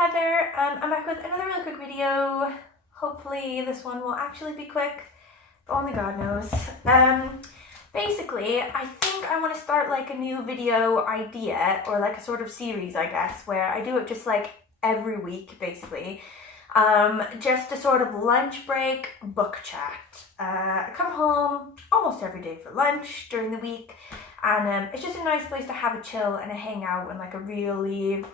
Heather. I'm back with another really quick video. Hopefully this one will actually be quick, but only God knows. Basically, I think I want to start like a new video idea, or like a sort of series, I guess, where I do it just like every week, basically. Just a sort of lunch break book chat. I come home almost every day for lunch during the week, and it's just a nice place to have a chill and a hangout and like a really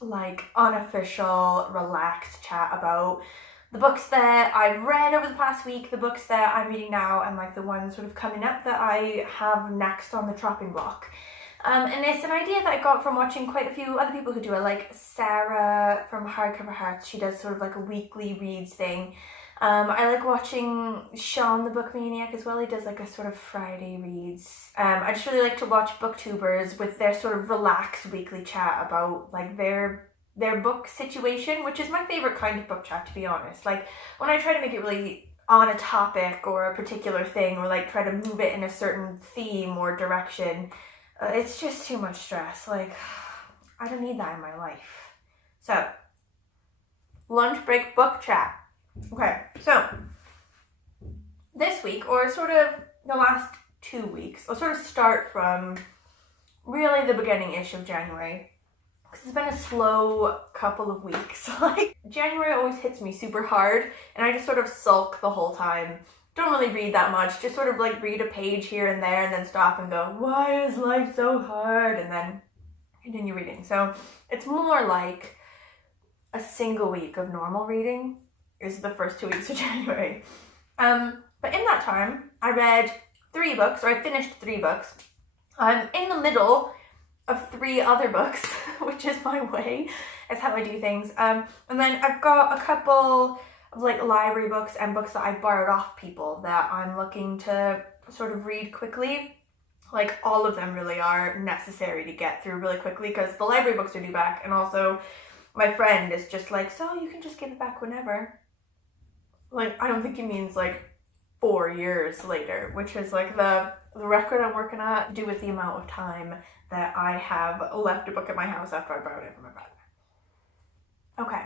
like unofficial, relaxed chat about the books that I've read over the past week, the books that I'm reading now, and like the ones sort of coming up that I have next on the chopping block. And it's an idea that I got from watching quite a few other people who do it, like Sarah from Hardcover Hearts. She does sort of like a weekly reads thing. I like watching Sean the Book Maniac as well. He does like a sort of Friday reads. I just really like to watch booktubers with their sort of relaxed weekly chat about like their book situation, which is my favorite kind of book chat, to be honest. Like when I try to make it really on a topic or a particular thing, or like try to move it in a certain theme or direction, it's just too much stress. Like, I don't need that in my life. So, lunch break book chat. Okay, so this week, or sort of the last 2 weeks, I'll sort of start from really the beginning-ish of January, because it's been a slow couple of weeks. Like, January always hits me super hard, and I just sort of sulk the whole time. Don't really read that much, just sort of like read a page here and there and then stop and go, why is life so hard? And then continue reading. So it's more like a single week of normal reading is the first 2 weeks of January. But in that time, I read 3 books, or I finished 3 books. I'm in the middle of 3 other books, which is my way. It's how I do things. And then I've got a couple of like library books and books that I've borrowed off people that I'm looking to sort of read quickly. Like all of them really are necessary to get through really quickly, because the library books are due back, and also my friend is just like, so you can just give it back whenever. Like, I don't think he means like 4 years later, which is like the record I'm working at, due with the amount of time that I have left a book at my house after I borrowed it from my brother. Okay.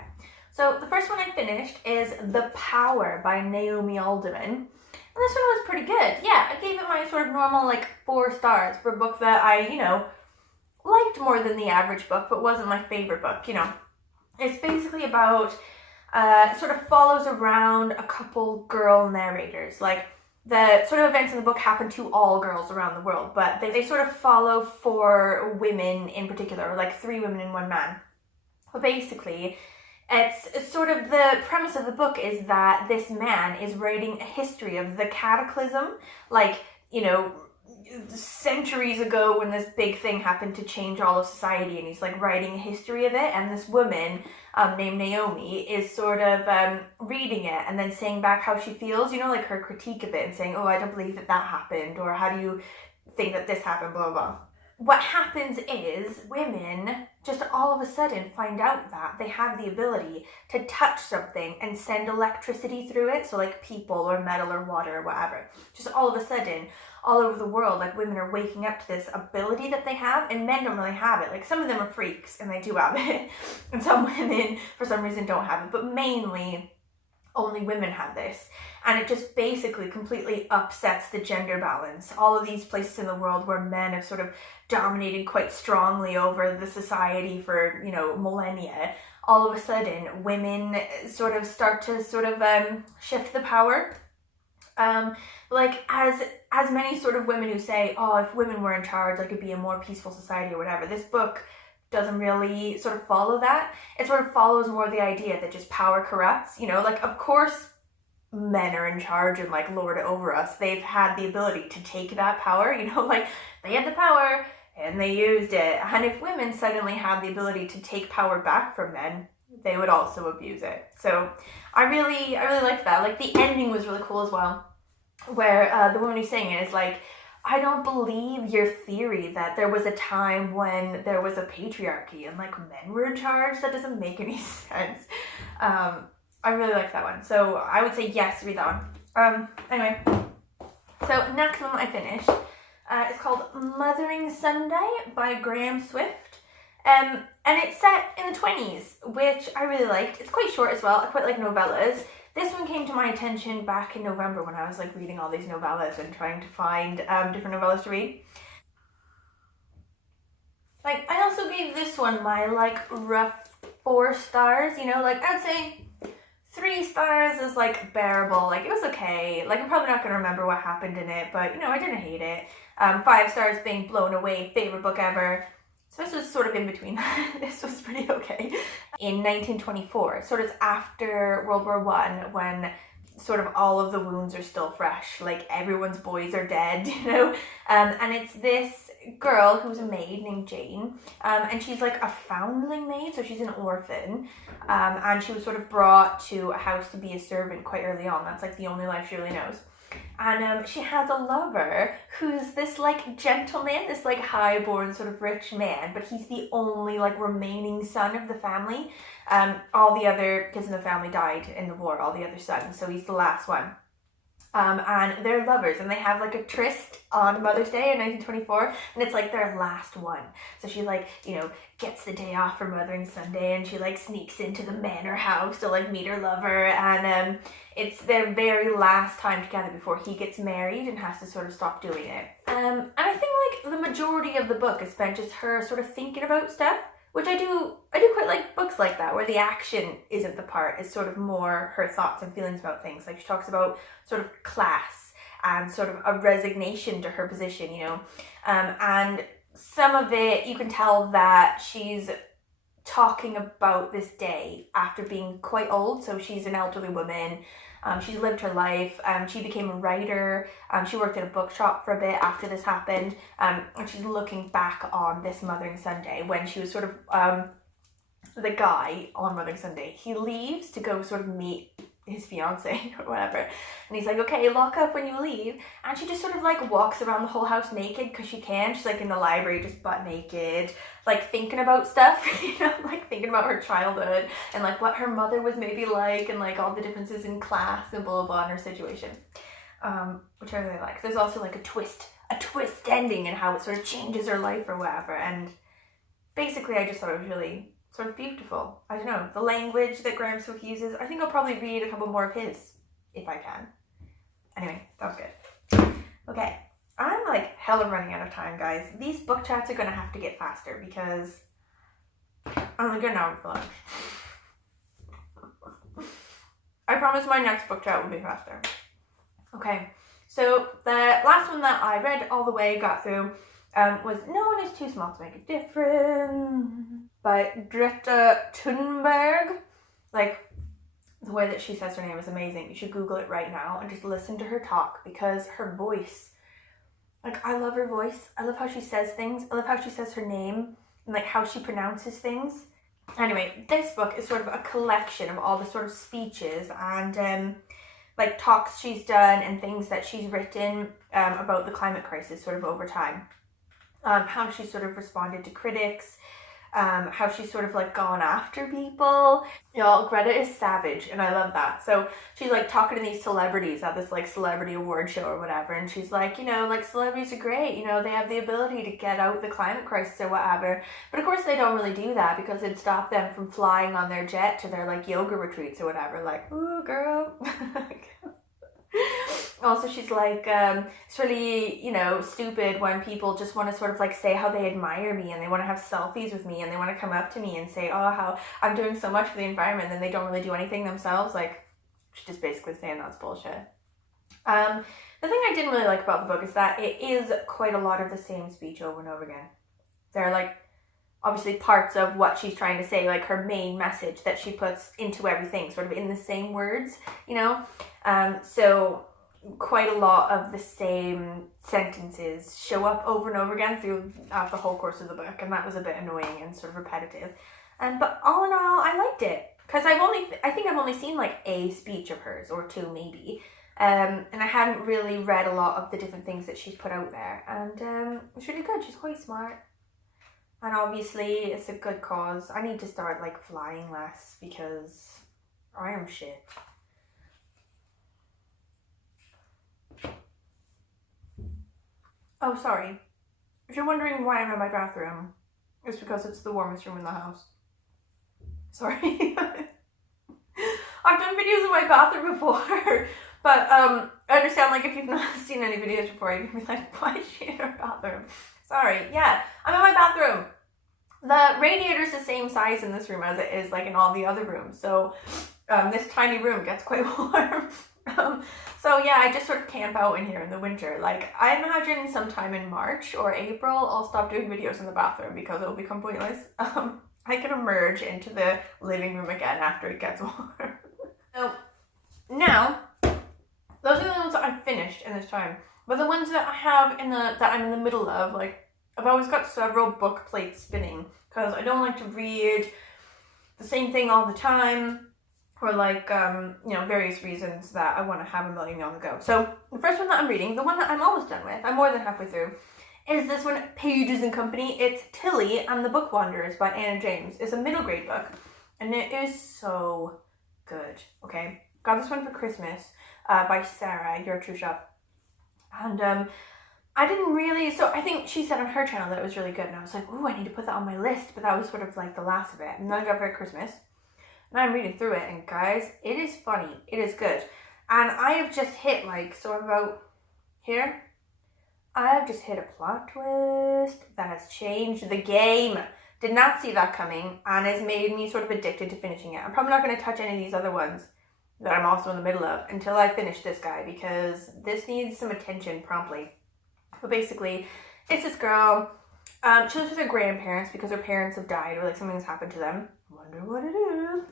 So the first one I finished is The Power by Naomi Alderman. And this one was pretty good. Yeah, I gave it my sort of normal like 4 stars for a book that I, liked more than the average book, but wasn't my favorite book, It's basically about, sort of follows around a couple girl narrators. Like, the sort of events in the book happen to all girls around the world, but they sort of follow 4 women in particular, or like 3 women and 1 man. But basically, it's sort of the premise of the book is that this man is writing a history of the cataclysm, like, centuries ago when this big thing happened to change all of society, and he's like writing a history of it, and this woman named Naomi is sort of reading it and then saying back how she feels, like her critique of it, and saying, oh, I don't believe that happened, or how do you think that this happened, blah, blah, blah. What happens is women just all of a sudden find out that they have the ability to touch something and send electricity through it. So like people or metal or water or whatever. Just all of a sudden, all over the world, like women are waking up to this ability that they have, and men don't really have it. Like some of them are freaks and they do have it. And some women, for some reason, don't have it. But mainly, only women have this, and it just basically completely upsets the gender balance. All of these places in the world where men have sort of dominated quite strongly over the society for, millennia, all of a sudden women sort of start to shift the power. Like as many sort of women who say, oh, if women were in charge, like it'd be a more peaceful society or whatever. This book doesn't really sort of follow that. It sort of follows more the idea that just power corrupts, like of course men are in charge and like lord it over us. They've had the ability to take that power, like they had the power and they used it. And if women suddenly had the ability to take power back from men, they would also abuse it. So I really liked that. Like the ending was really cool as well, where the woman who's saying it is like, I don't believe your theory that there was a time when there was a patriarchy and like men were in charge. That doesn't make any sense. I really like that one. So I would say yes, read that one. Anyway, so next one I finished is called Mothering Sunday by Graham Swift. And it's set in the 20s, which I really liked. It's quite short as well. I quite like novellas. This one came to my attention back in November when I was like reading all these novellas and trying to find different novellas to read. Like, I also gave this one my like rough 4 stars, you know, like I'd say 3 stars is like bearable, like it was okay. Like I'm probably not going to remember what happened in it, but you know, I didn't hate it. 5 stars being blown away, favorite book ever. So this was sort of in between. This was pretty okay. In 1924, sort of after World War One, when sort of all of the wounds are still fresh, like everyone's boys are dead, you know? And it's this girl who's a maid named Jane, and she's like a foundling maid, so she's an orphan, and she was sort of brought to a house to be a servant quite early on. That's like the only life she really knows. And she has a lover who's this like gentleman, this like high-born sort of rich man, but he's the only like remaining son of the family. All the other kids in the family died in the war, all the other sons, so he's the last one. And they're lovers, and they have like a tryst on Mother's Day in 1924, and it's like their last one. So she like, you know, gets the day off for Mothering Sunday, and she like sneaks into the manor house to like meet her lover, and it's their very last time together before he gets married and has to sort of stop doing it. And I think like the majority of the book is spent just her sort of thinking about stuff, which I do quite like books like that, where the action isn't the part, it's sort of more her thoughts and feelings about things. Like she talks about sort of class and sort of a resignation to her position, you know. And some of it, you can tell that she's talking about this day after being quite old. So she's an elderly woman. She's lived her life. She became a writer. She worked at a bookshop for a bit after this happened. And she's looking back on this Mothering Sunday when she was sort of the guy on Mothering Sunday. He leaves to go sort of meet his fiance or whatever, and he's like, okay, lock up when you leave. And she just sort of like walks around the whole house naked because she can. She's like in the library just butt naked, like thinking about stuff, you know, like thinking about her childhood and like what her mother was maybe like, and like all the differences in class and blah blah blah in her situation, which I really like. There's also like a twist ending and how it sort of changes her life or whatever. And basically I just thought it was really sort of beautiful. I don't know, the language that Graham Swick uses. I think I'll probably read a couple more of his if I can. Anyway, that was good. Okay, I'm like hella running out of time, guys. These book chats are gonna have to get faster because I'm only got an hour for lunch. I promise my next book chat will be faster. Okay, so the last one that I read all the way, got through, was No One Is Too Small to Make a Difference by Greta Thunberg. Like, the way that she says her name is amazing. You should Google it right now and just listen to her talk, because her voice, like, I love her voice. I love how she says things. I love how she says her name and like how she pronounces things. Anyway, this book is sort of a collection of all the sort of speeches and like talks she's done and things that she's written about the climate crisis sort of over time. How she sort of responded to critics, how she's sort of like gone after people. Y'all, Greta is savage, and I love that. So she's like talking to these celebrities at this like celebrity award show or whatever, and she's like, you know, like celebrities are great, you know, they have the ability to get out the climate crisis or whatever, but of course they don't really do that because it'd stop them from flying on their jet to their like yoga retreats or whatever. Like, ooh, girl. Also, she's like, it's really, you know, stupid when people just want to sort of like say how they admire me and they want to have selfies with me and they want to come up to me and say, oh, how I'm doing so much for the environment, and they don't really do anything themselves. Like, she's just basically saying that's bullshit. The thing I didn't really like about the book is that it is quite a lot of the same speech over and over again. There are like obviously parts of what she's trying to say, like her main message that she puts into everything sort of in the same words, you know? So quite a lot of the same sentences show up over and over again throughout the whole course of the book, and that was a bit annoying and sort of repetitive. But all in all, I liked it because I think I've only seen like a speech of hers or two maybe, and I hadn't really read a lot of the different things that she's put out there, and it's really good. She's quite smart, and obviously it's a good cause. I need to start like flying less because I am shit. Oh, sorry. If you're wondering why I'm in my bathroom, It's because it's the warmest room in the house. Sorry. I've done videos in my bathroom before, but I understand, like, if you've not seen any videos before, you can be like, why is she in her bathroom? Sorry, yeah, I'm in my bathroom. The radiator's the same size in this room as it is, like, in all the other rooms, so this tiny room gets quite warm. So yeah, I just sort of camp out in here in the winter. Like, I imagine sometime in March or April, I'll stop doing videos in the bathroom because it'll become pointless. I can emerge into the living room again after it gets warm. So now, those are the ones that I've finished in this time. But the ones that I have that I'm in the middle of, like, I've always got several book plates spinning because I don't like to read the same thing all the time, or like, you know, various reasons that I want to have a million on the go. So the first one that I'm reading, the one that I'm almost done with, I'm more than halfway through, is this one, Pages and Company. It's Tilly and the Book Wanderers by Anna James. It's a middle grade book, and it is so good, okay? Got this one for Christmas by Sarah, your true shop. And I didn't really, so I think she said on her channel that it was really good, and I was like, ooh, I need to put that on my list, but that was sort of like the last of it. And then I got it for Christmas, and I'm reading through it, and guys, it is funny, it is good. And I have just hit, like, so about here, I have just hit a plot twist that has changed the game. Did not see that coming, and has made me sort of addicted to finishing it. I'm probably not going to touch any of these other ones that I'm also in the middle of until I finish this guy, because this needs some attention promptly. But basically, it's this girl, she lives with her grandparents because her parents have died, or like something's happened to them. Wonder what it is.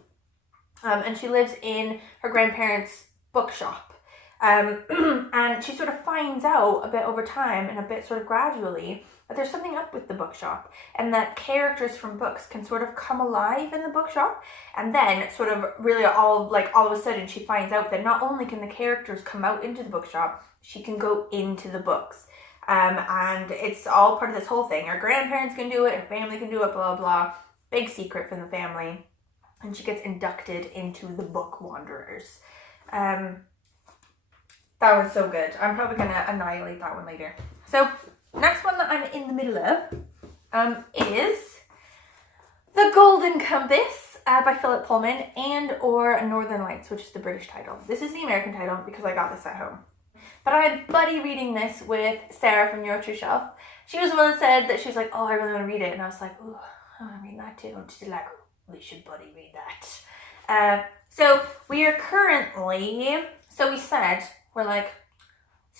And she lives in her grandparents' bookshop. And she sort of finds out a bit over time and a bit sort of gradually that there's something up with the bookshop, and that characters from books can sort of come alive in the bookshop. And then sort of really all of a sudden she finds out that not only can the characters come out into the bookshop, she can go into the books. And it's all part of this whole thing. Her grandparents can do it, her family can do it, blah, blah. Big secret from the family. And she gets inducted into the Book Wanderers. That was so good. I'm probably going to annihilate that one later. So, next one that I'm in the middle of is The Golden Compass by Philip Pullman, and or Northern Lights, which is the British title. This is the American title because I got this at home. But I had buddy reading this with Sarah from Your True Shelf. She was the one that said that she was like, oh, I really want to read it. And I was like, oh, I want to read that too. And she's like, we should buddy read that. So we are currently, so we said, we're like,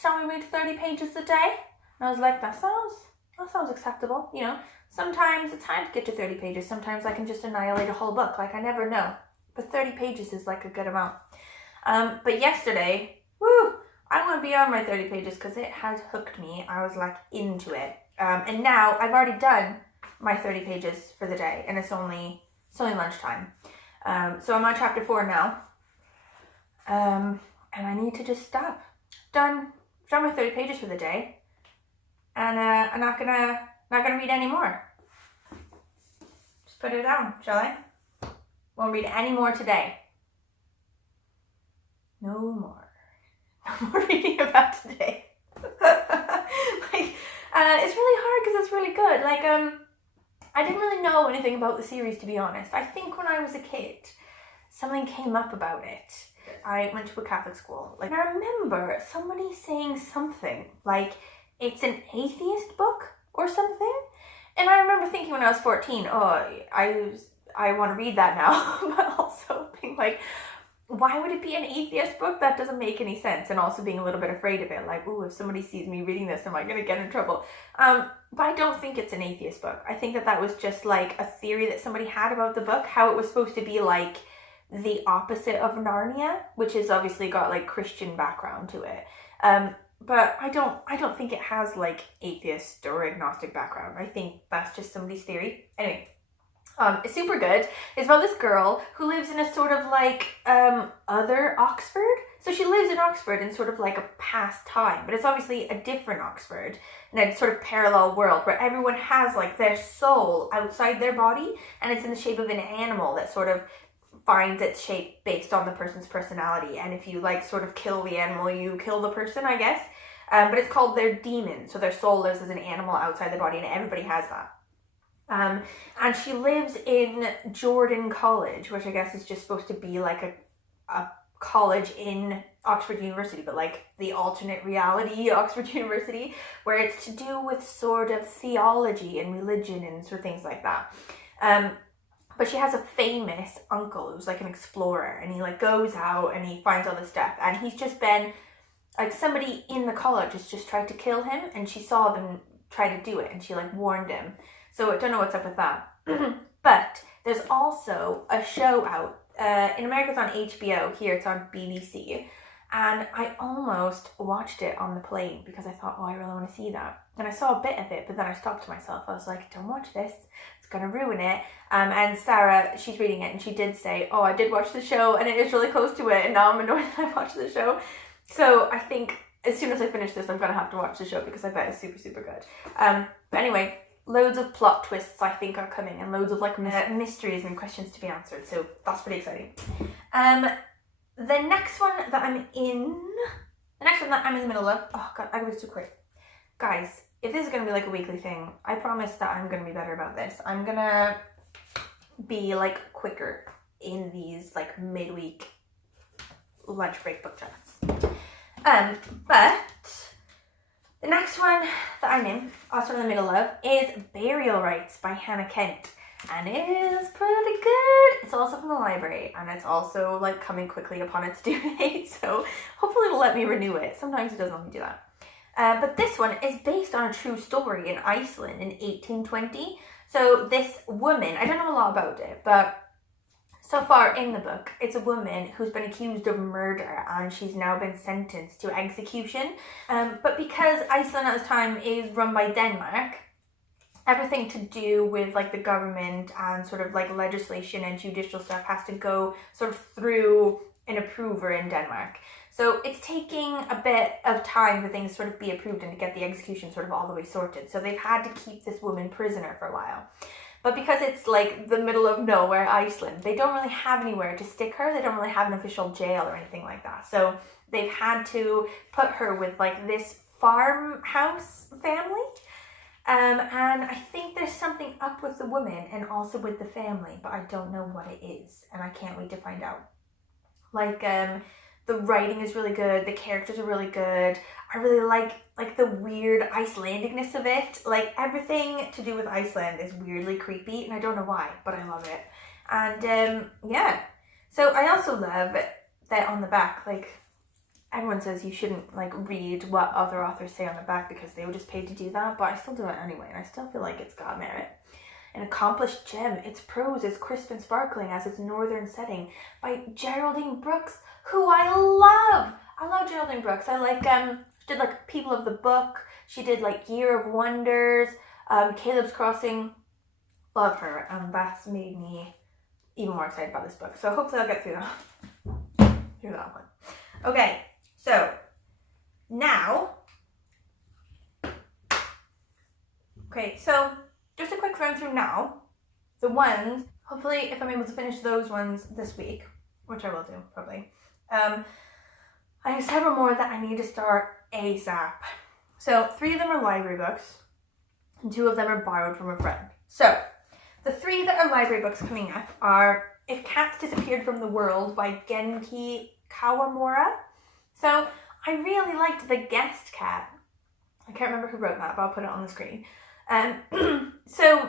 shall we read 30 pages a day? And I was like, that sounds acceptable. You know, sometimes it's hard to get to 30 pages. Sometimes I can just annihilate a whole book. Like, I never know. But 30 pages is like a good amount. But yesterday, woo, I went beyond my 30 pages because it has hooked me. I was like into it. And now I've already done my 30 pages for the day, and it's only lunchtime. So I'm on chapter 4 now. And I need to just stop. Done my 30 pages for the day. And I'm not gonna read any more. Just put it down, shall I? Won't read any more today. No more. No more reading about today. It's really hard because it's really good. Like, I didn't really know anything about the series, to be honest. I think when I was a kid, something came up about it. I went to a Catholic school. Like, I remember somebody saying something like it's an atheist book or something. And I remember thinking when I was 14, oh, I want to read that now. But also being like, why would it be an atheist book? That doesn't make any sense. And also being a little bit afraid of it. Like, ooh, if somebody sees me reading this, am I going to get in trouble? But I don't think it's an atheist book. I think that was just like a theory that somebody had about the book, how it was supposed to be like the opposite of Narnia, which has obviously got like Christian background to it. But I don't think it has like atheist or agnostic background. I think that's just somebody's theory. Anyway, it's super good. It's about this girl who lives in a sort of like other Oxford. So she lives in Oxford in sort of like a past time, but it's obviously a different Oxford in a sort of parallel world where everyone has like their soul outside their body, and it's in the shape of an animal that sort of finds its shape based on the person's personality. And if you like sort of kill the animal, you kill the person, I guess. But it's called their demon. So their soul lives as an animal outside their body, and everybody has that. And she lives in Jordan College, which I guess is just supposed to be like a college in Oxford University, but like the alternate reality Oxford University, where it's to do with sort of theology and religion and sort of things like that. But she has a famous uncle who's like an explorer, and he like goes out and he finds all this stuff, and he's just been like, somebody in the college has just tried to kill him, and she saw them try to do it, and she like warned him. So I don't know what's up with that. But there's also a show out. In America it's on HBO, here it's on BBC. And I almost watched it on the plane because I thought, oh, I really want to see that. And I saw a bit of it, but then I stopped myself. I was like, don't watch this. It's going to ruin it. And Sarah, she's reading it, and she did say, oh, I did watch the show and it is really close to it. And now I'm annoyed that I watched the show. So I think as soon as I finish this, I'm going to have to watch the show because I bet it's super, super good. But anyway, loads of plot twists I think are coming, and loads of like mysteries and questions to be answered. So that's pretty exciting. The next one that I'm in the middle of, oh god, I gotta be so quick. Guys, if this is gonna be like a weekly thing, I promise that I'm gonna be better about this. I'm gonna be like quicker in these like midweek lunch break book chats. But the next one that I'm in, also in the middle of, is Burial Rites by Hannah Kent. And it is pretty good. It's also from the library, and it's also like coming quickly upon its due date, so hopefully it'll let me renew it. Sometimes it doesn't let me do that. But this one is based on a true story in Iceland in 1820. So this woman, I don't know a lot about it, but so far in the book, it's a woman who's been accused of murder, and she's now been sentenced to execution. But because Iceland at this time is run by Denmark, everything to do with like the government and sort of like legislation and judicial stuff has to go sort of through an approver in Denmark. So it's taking a bit of time for things to sort of be approved and to get the execution sort of all the way sorted. So they've had to keep this woman prisoner for a while. But because it's like the middle of nowhere, Iceland, they don't really have anywhere to stick her. They don't really have an official jail or anything like that. So they've had to put her with like this farmhouse family. And I think there's something up with the woman and also with the family, but I don't know what it is, and I can't wait to find out. Like, the writing is really good, the characters are really good. I really like the weird Icelandicness of it. Like, everything to do with Iceland is weirdly creepy, and I don't know why, but I love it. And yeah, so I also love that on the back, like, everyone says you shouldn't like read what other authors say on the back because they were just paid to do that, but I still do it anyway, and I still feel like it's got merit. An accomplished gem, its prose is crisp and sparkling as its northern setting, by Geraldine Brooks, who I love. I love Geraldine Brooks. I like she did like People of the Book. She did like Year of Wonders, Caleb's Crossing. Love her, and that's made me even more excited about this book. So hopefully I'll get through that one. Okay. So, now, so just a quick run through now. The ones, hopefully if I'm able to finish those ones this week, which I will do, probably. I have several more that I need to start ASAP. So 3 of them are library books, and 2 of them are borrowed from a friend. So, the 3 that are library books coming up are If Cats Disappeared from the World by Genki Kawamura. So I really liked The Guest Cat. I can't remember who wrote that, but I'll put it on the screen. So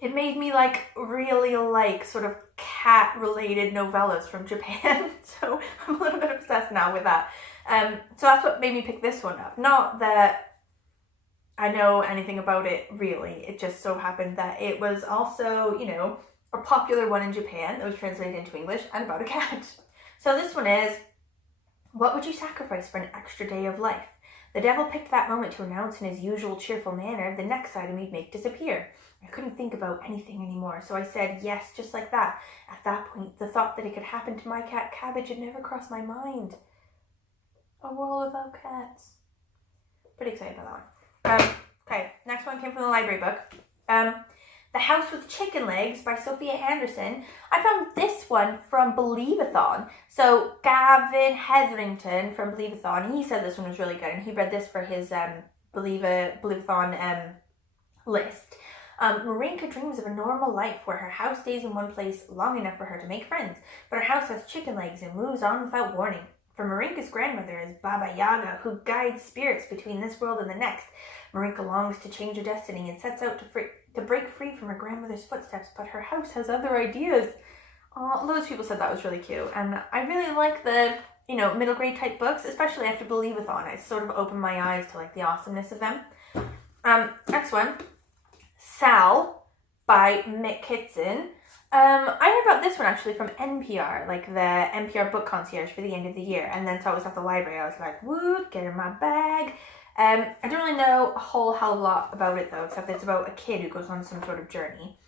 it made me like really like sort of cat related novellas from Japan. So I'm a little bit obsessed now with that. So that's what made me pick this one up. Not that I know anything about it really. It just so happened that it was also, you know, a popular one in Japan that was translated into English and about a cat. So this one is, what would you sacrifice for an extra day of life? The devil picked that moment to announce in his usual cheerful manner the next item he'd make disappear. I couldn't think about anything anymore, so I said yes, just like that. At that point, the thought that it could happen to my cat Cabbage had never crossed my mind. A world without cats. Pretty excited about that one. Okay, next one came from the library book. The House with Chicken Legs by Sophia Anderson. I found this one from Believe-a-thon. So Gavin Hetherington from Believe-a-thon, he said this one was really good, and he read this for his Believe-a-thon list. Marinka dreams of a normal life where her house stays in one place long enough for her to make friends, but her house has chicken legs and moves on without warning. For Marinka's grandmother is Baba Yaga, who guides spirits between this world and the next. Marinka longs to change her destiny and sets out to break free from her grandmother's footsteps, but her house has other ideas. Loads of people said that was really cute, and I really like the, middle grade type books, especially after Believe-a-thon. It sort of opened my eyes to like the awesomeness of them. Next one, Sal by Mick Kitson. I heard about this one actually from NPR, like the NPR book concierge for the end of the year, and then so I was at the library. I was like, woot, get in my bag. I don't really know a whole hell of a lot about it though, except it's about a kid who goes on some sort of journey.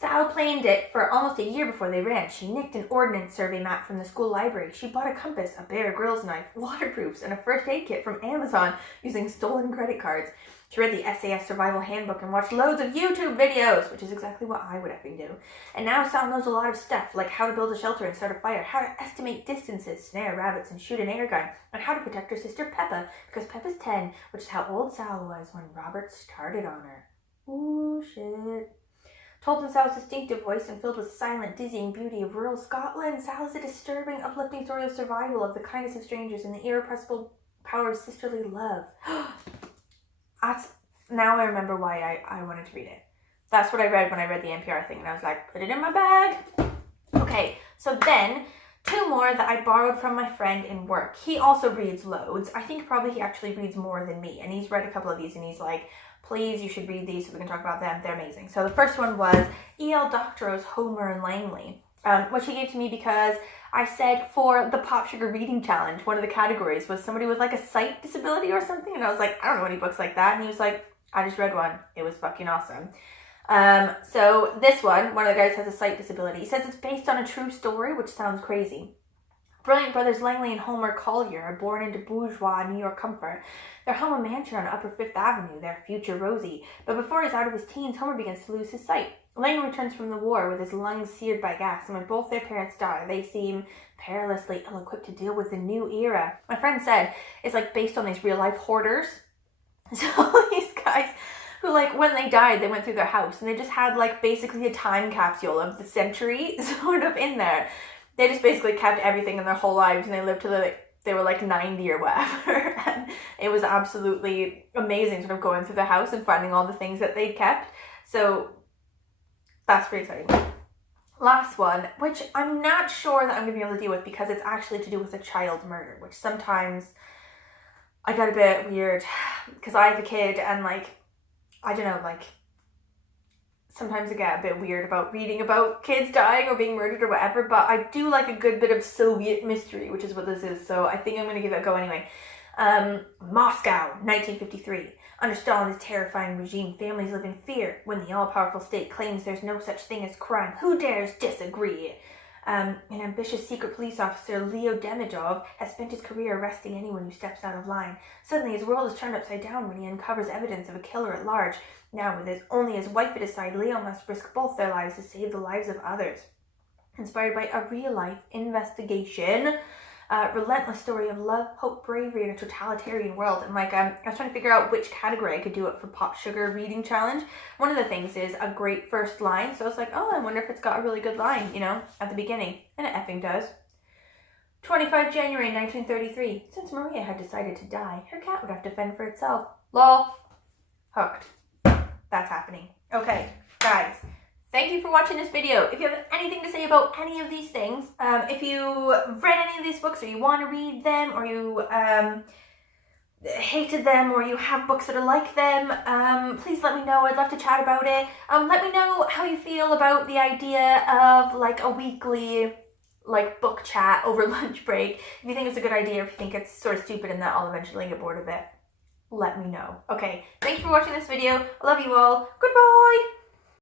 Sal planned it for almost a year before they ran. She nicked an ordnance survey map from the school library. She bought a compass, a Bear Grylls knife, waterproofs, and a first aid kit from Amazon using stolen credit cards. She read the SAS Survival Handbook and watched loads of YouTube videos, which is exactly what I would effing do. And now Sal knows a lot of stuff, like how to build a shelter and start a fire, how to estimate distances, snare rabbits, and shoot an air gun, and how to protect her sister Peppa, because Peppa's 10, which is how old Sal was when Robert started on her. Ooh, shit. Told in Sal's distinctive voice and filled with silent, dizzying beauty of rural Scotland, Sal is a disturbing, uplifting story of survival, of the kindness of strangers, and the irrepressible power of sisterly love. Now I remember why I wanted to read it. That's what I read when I read the NPR thing, and I was like, put it in my bag. Okay, so then, two more that I borrowed from my friend in work. He also reads loads. I think probably he actually reads more than me, and he's read a couple of these, and he's like, please, you should read these so we can talk about them. They're amazing. So the first one was E.L. Doctorow's Homer and Langley, which he gave to me because I said for the Pop Sugar Reading Challenge, one of the categories was somebody with like a sight disability or something. And I was like, I don't know any books like that. And he was like, I just read one. It was fucking awesome. So this one of the guys has a sight disability. He says it's based on a true story, which sounds crazy. Brilliant brothers Langley and Homer Collier are born into bourgeois New York comfort. Their home a mansion on Upper Fifth Avenue, their future Rosie. But before he's out of his teens, Homer begins to lose his sight. Langley returns from the war with his lungs seared by gas, and when both their parents die, they seem perilously ill-equipped to deal with the new era. My friend said it's like based on these real-life hoarders. So these guys who, like, when they died, they went through their house, and they just had, like, basically a time capsule of the century sort of in there. They just basically kept everything in their whole lives, and they lived till they were like 90 or whatever. And it was absolutely amazing sort of going through the house and finding all the things that they'd kept. So that's pretty exciting. Last one, which I'm not sure that I'm going to be able to deal with because it's actually to do with a child murder, which sometimes I got a bit weird because I have a kid and like, I don't know, like sometimes I get a bit weird about reading about kids dying or being murdered or whatever, but I do like a good bit of Soviet mystery, which is what this is, so I think I'm going to give it a go anyway. Moscow, 1953. Under Stalin's terrifying regime, families live in fear. When the all-powerful state claims there's no such thing as crime, who dares disagree? An ambitious secret police officer, Leo Demidov, has spent his career arresting anyone who steps out of line. Suddenly, his world is turned upside down when he uncovers evidence of a killer at large. Now, with only his wife at his side, Leo must risk both their lives to save the lives of others. Inspired by a real-life investigation, relentless story of love, hope, bravery in a totalitarian world. And like, I was trying to figure out which category I could do it for Pop Sugar Reading Challenge. One of the things is a great first line. So I was like, oh, I wonder if it's got a really good line, you know, at the beginning. And it effing does. 25 January 1933. Since Maria had decided to die, her cat would have to fend for itself. Lol. Hooked. That's happening. Okay, guys. Thank you for watching this video. If you have anything to say about any of these things, if you read any of these books or you want to read them or you hated them or you have books that are like them, please let me know. I'd love to chat about it. Let me know how you feel about the idea of like a weekly like book chat over lunch break. If you think it's a good idea, if you think it's sort of stupid and that I'll eventually get bored of it, let me know. Okay, thank you for watching this video. I love you all. Goodbye!